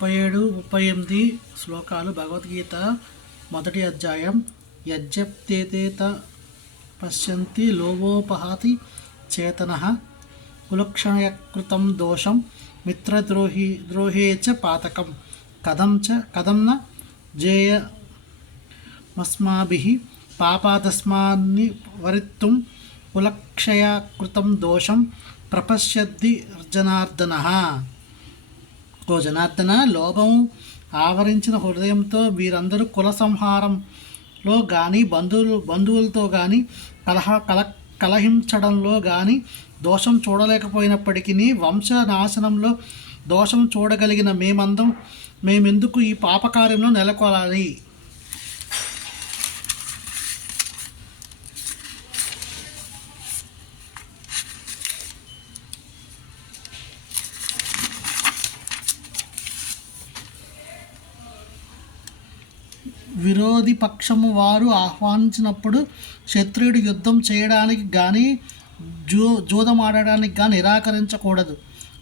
ముప్పై ఏడు ముప్పై ఎనిమిది శ్లోకాలు భగవద్గీత మొదటి అధ్యాయం. యజ్జప్తేతేత పశ్యంతి లోభోపహాతి చేతన కులక్షణయకృతం దోషం మిత్రద్రోహి ద్రోహే చ పాతకం. కథం చ కథం న జేయమస్మాభిः పాపాదస్మాన్ని వరిత్తుం కులక్షయకృతం దోషం ప్రపశ్యద్ది అర్జనార్దన ఓ జనార్దన లోభం ఆవరించిన హృదయంతో వీరందరూ కుల సంహారంలో కానీ బంధువులు బంధువులతో కానీ కలహ కల కలహించడంలో కానీ దోషం చూడలేకపోయినప్పటికీ వంశ నాశనంలో దోషం చూడగలిగిన మేమందం మేమెందుకు ఈ పాపకార్యంలో నెలకొలాలి? విరోధి పక్షము వారు ఆహ్వానించినప్పుడు శత్రువుడు యుద్ధం చేయడానికి కానీ జూ జూదమాడడానికి కానీ నిరాకరించకూడదు.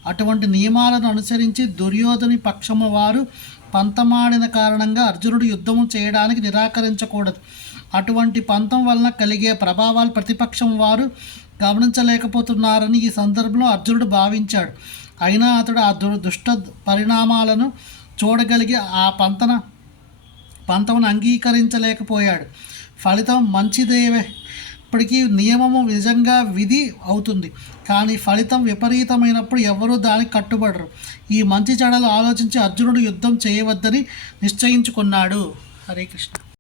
అటువంటి నియమాలను అనుసరించి దుర్యోధని పక్షము వారు పంతమాడిన కారణంగా అర్జునుడు యుద్ధము చేయడానికి నిరాకరించకూడదు. అటువంటి పంతం వలన కలిగే ప్రభావాలు ప్రతిపక్షం వారు గమనించలేకపోతున్నారని ఈ సందర్భంలో అర్జునుడు భావించాడు. అయినా అతడు ఆ దు దుష్ట పరిణామాలను చూడగలిగి ఆ పంతన పంతమును అంగీకరించలేకపోయాడు. ఫలితం మంచిదేవే. ఇప్పటికీ నియమము నిజంగా విధి అవుతుంది. కానీ ఫలితం విపరీతమైనప్పుడు ఎవరూ దానికి కట్టుబడరు. ఈ మంచి చెడలు ఆలోచించి అర్జునుడు యుద్ధం చేయవద్దని నిశ్చయించుకున్నాడు. హరే కృష్ణ.